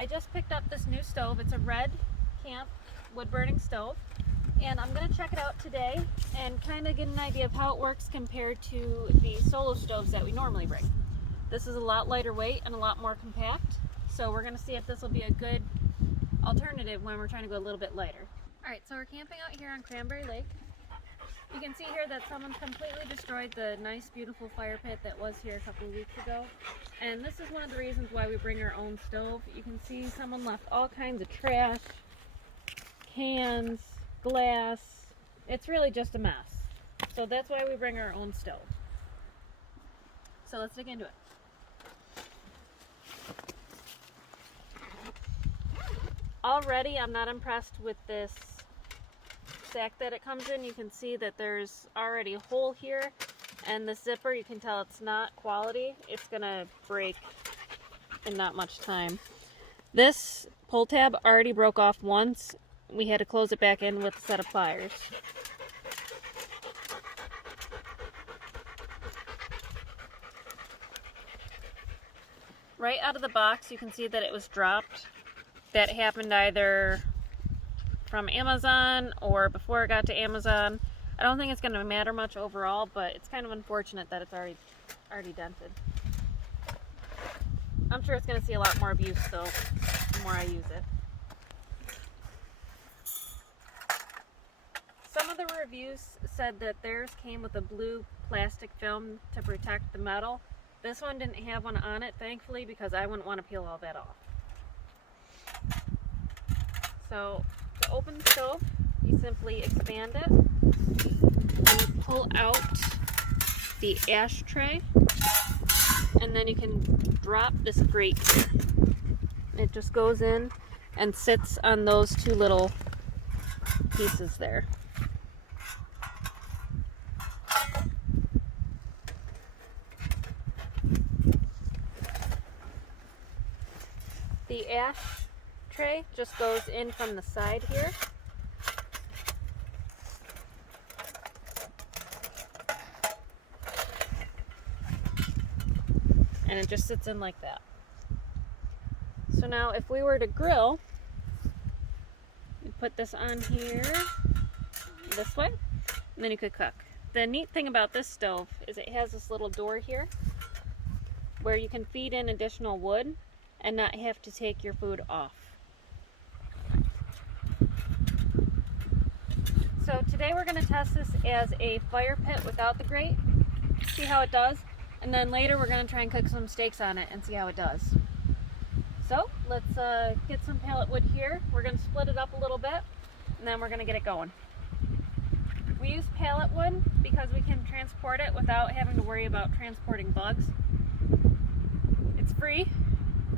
I just picked up this new stove. It's a Redcamp wood burning stove, and I'm going to check it out today and kind of get an idea of how it works compared to the solo stoves that we normally bring. This is a lot lighter weight and a lot more compact, so we're going to see if this will be a good alternative when we're trying to go a little bit lighter. Alright, so we're camping out here on Cranberry Lake. You can see here that someone's completely destroyed the nice beautiful fire pit that was here a couple of weeks ago. And this is one of the reasons why we bring our own stove. You can see someone left all kinds of trash, cans, glass. It's really just a mess. So that's why we bring our own stove. So let's dig into it. Already I'm not impressed with this sack that it comes in. You can see that there's already a hole here, and the zipper, you can tell it's not quality. It's gonna break in not much time. This pull tab already broke off once. We had to close it back in with a set of pliers. Right out of the box you can see that it was dropped. That happened either from Amazon or before it got to Amazon. I don't think it's going to matter much overall, but it's kind of unfortunate that it's already dented. I'm sure it's going to see a lot more abuse though, the more I use it. Some of the reviews said that theirs came with a blue plastic film to protect the metal. This one didn't have one on it, thankfully, because I wouldn't want to peel all that off. So to open the stove, you simply expand it and you pull out the ashtray, and then you can drop this grate here. It just goes in and sits on those two little pieces there. The ashtray just goes in from the side here. And it just sits in like that. So now if we were to grill, you put this on here this way, and then you could cook. The neat thing about this stove is it has this little door here where you can feed in additional wood and not have to take your food off. So today we're going to test this as a fire pit without the grate, see how it does, and then later we're going to try and cook some steaks on it and see how it does. So let's get some pallet wood here. We're going to split it up a little bit, and then we're going to get it going. We use pallet wood because we can transport it without having to worry about transporting bugs. It's free,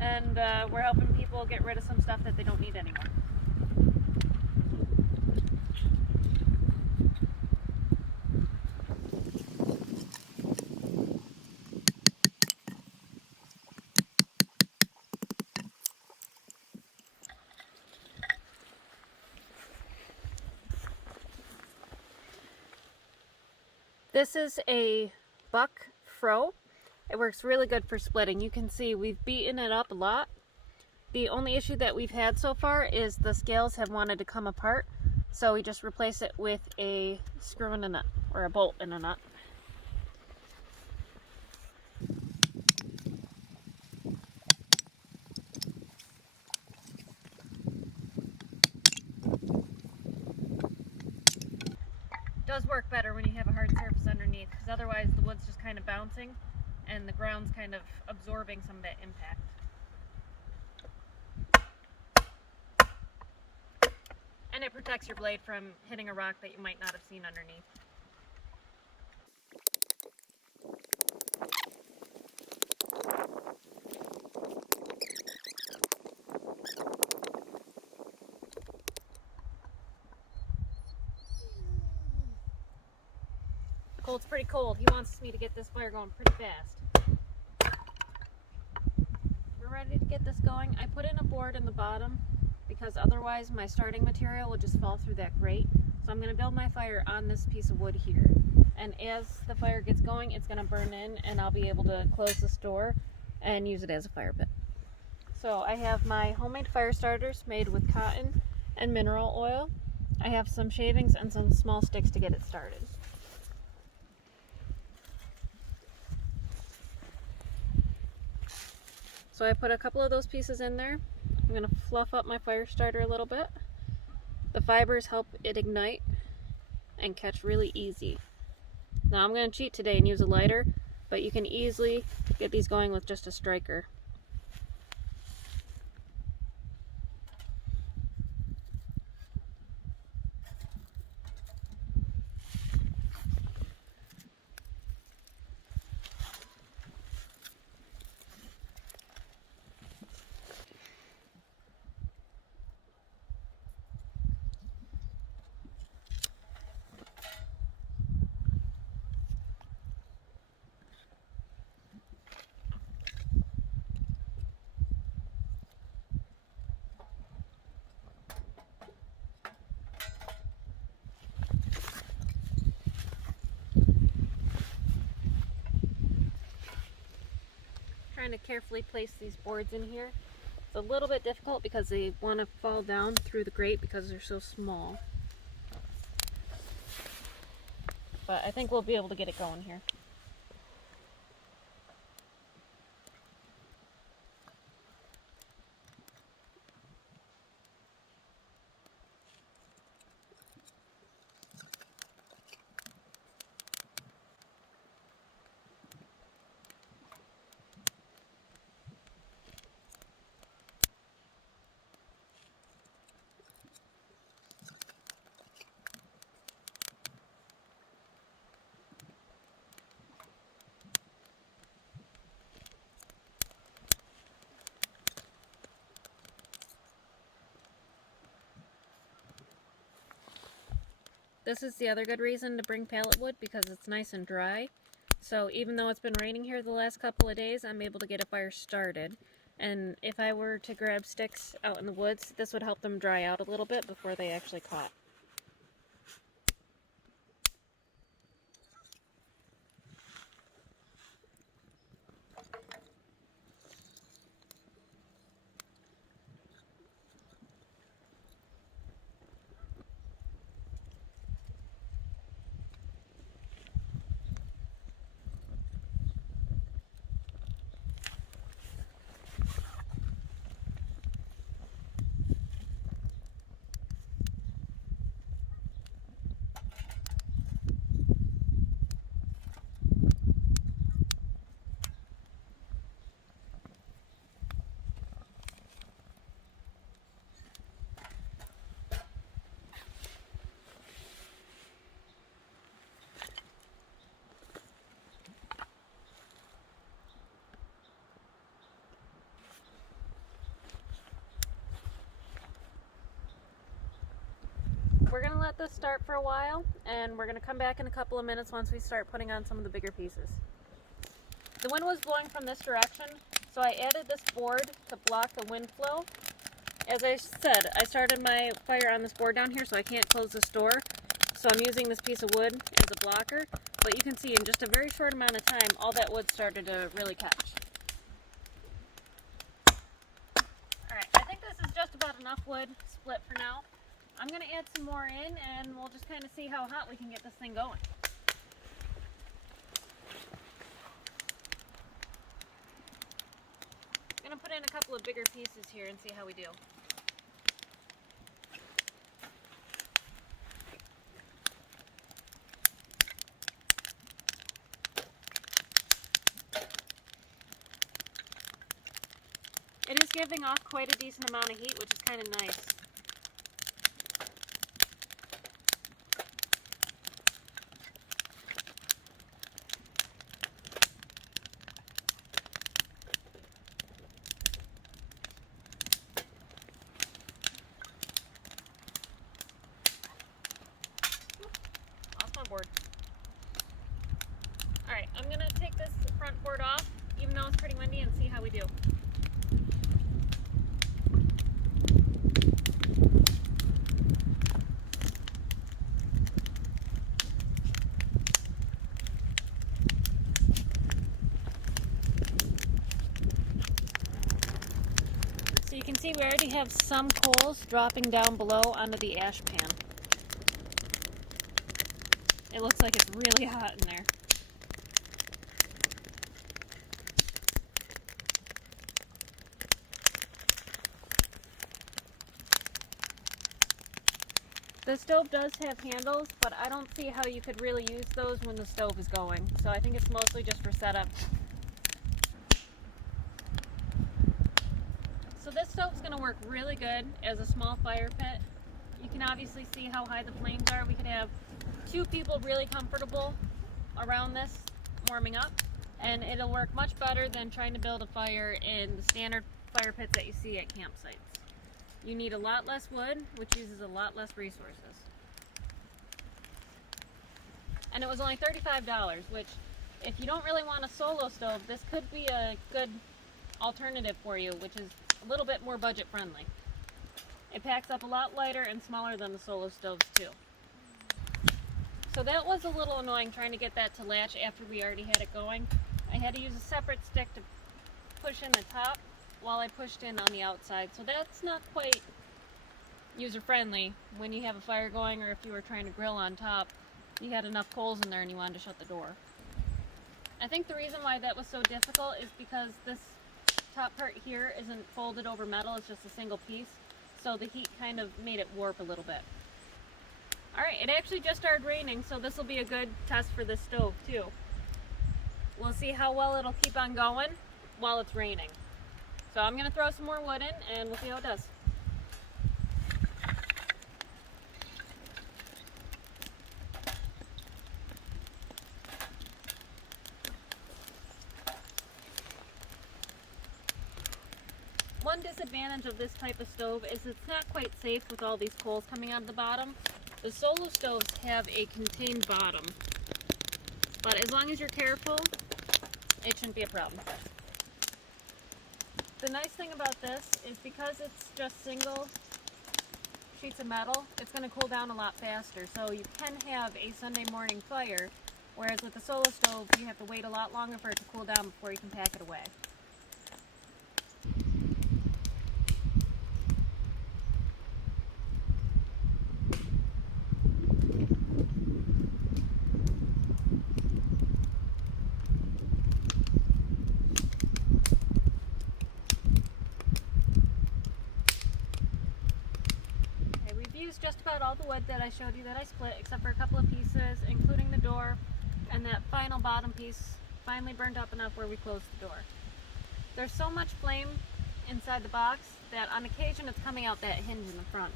and we're helping people get rid of some stuff that they don't need anymore. This is a buck fro. It works really good for splitting. You can see we've beaten it up a lot. The only issue that we've had so far is the scales have wanted to come apart, so we just replace it with a screw in a nut, or a bolt in a nut. It does work better when you have a hard surface underneath, because otherwise the wood's just kind of bouncing and the ground's kind of absorbing some of that impact. And it protects your blade from hitting a rock that you might not have seen underneath. Cold's pretty cold. He wants me to get this fire going pretty fast. We're ready to get this going. I put in a board in the bottom because otherwise my starting material will just fall through that grate. So I'm going to build my fire on this piece of wood here. And as the fire gets going, it's going to burn in and I'll be able to close this door and use it as a fire pit. So I have my homemade fire starters made with cotton and mineral oil. I have some shavings and some small sticks to get it started. So I put a couple of those pieces in there. I'm going to fluff up my fire starter a little bit. The fibers help it ignite and catch really easy. Now I'm going to cheat today and use a lighter, but you can easily get these going with just a striker. Trying to carefully place these boards in here. It's a little bit difficult because they want to fall down through the grate because they're so small. But I think we'll be able to get it going here. This is the other good reason to bring pallet wood, because it's nice and dry. So even though it's been raining here the last couple of days, I'm able to get a fire started. And if I were to grab sticks out in the woods, this would help them dry out a little bit before they actually caught. We're going to let this start for a while, and we're going to come back in a couple of minutes once we start putting on some of the bigger pieces. The wind was blowing from this direction, so I added this board to block the wind flow. As I said, I started my fire on this board down here, so I can't close this door. So I'm using this piece of wood as a blocker, but you can see in just a very short amount of time, all that wood started to really catch. Alright, I think this is just about enough wood split for now. I'm going to add some more in, and we'll just kind of see how hot we can get this thing going. I'm going to put in a couple of bigger pieces here and see how we do. It is giving off quite a decent amount of heat, which is kind of nice. Board. Alright, I'm going to take this front board off, even though it's pretty windy, and see how we do. see, we already have some coals dropping down below onto the ash pan. It looks like it's really hot in there. The stove does have handles, but I don't see how you could really use those when the stove is going. So I think it's mostly just for setup. So this stove's going to work really good as a small fire pit. You can obviously see how high the flames are. We could have 2 people really comfortable around this warming up, and it'll work much better than trying to build a fire in the standard fire pits that you see at campsites. You need a lot less wood, which uses a lot less resources. And it was only $35, which if you don't really want a solo stove, this could be a good alternative for you, which is a little bit more budget friendly. It packs up a lot lighter and smaller than the solo stoves too. So that was a little annoying trying to get that to latch after we already had it going. I had to use a separate stick to push in the top while I pushed in on the outside. So that's not quite user-friendly when you have a fire going, or if you were trying to grill on top, you had enough coals in there and you wanted to shut the door. I think the reason why that was so difficult is because this top part here isn't folded over metal, it's just a single piece. So the heat kind of made it warp a little bit. Alright, it actually just started raining, so this will be a good test for this stove too. We'll see how well it'll keep on going while it's raining. So I'm going to throw some more wood in and we'll see how it does. One disadvantage of this type of stove is it's not quite safe with all these coals coming out of the bottom. The solo stoves have a contained bottom, but as long as you're careful, it shouldn't be a problem. The nice thing about this is because it's just single sheets of metal, it's going to cool down a lot faster. So you can have a Sunday morning fire, whereas with the solo stove, you have to wait a lot longer for it to cool down before you can pack it away. Just about all the wood that I showed you that I split, except for a couple of pieces, including the door, and that final bottom piece finally burned up enough where we closed the door. There's so much flame inside the box that on occasion it's coming out that hinge in the front.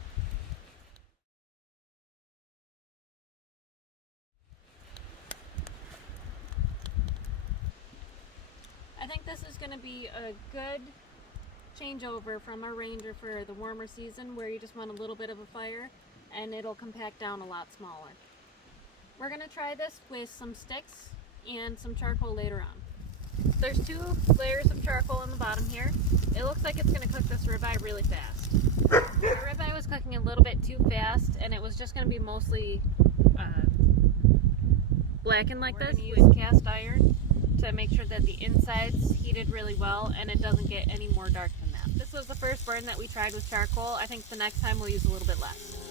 I think this is going to be a good changeover from our Ranger for the warmer season, where you just want a little bit of a fire and it'll compact down a lot smaller. We're going to try this with some sticks and some charcoal later on. There's 2 layers of charcoal in the bottom here. It looks like it's going to cook this ribeye really fast. The ribeye was cooking a little bit too fast, and it was just going to be mostly blackened like this. We're going to use cast iron to make sure that the inside's heated really well and it doesn't get any more dark than that. This was the first burn that we tried with charcoal. I think the next time we'll use a little bit less.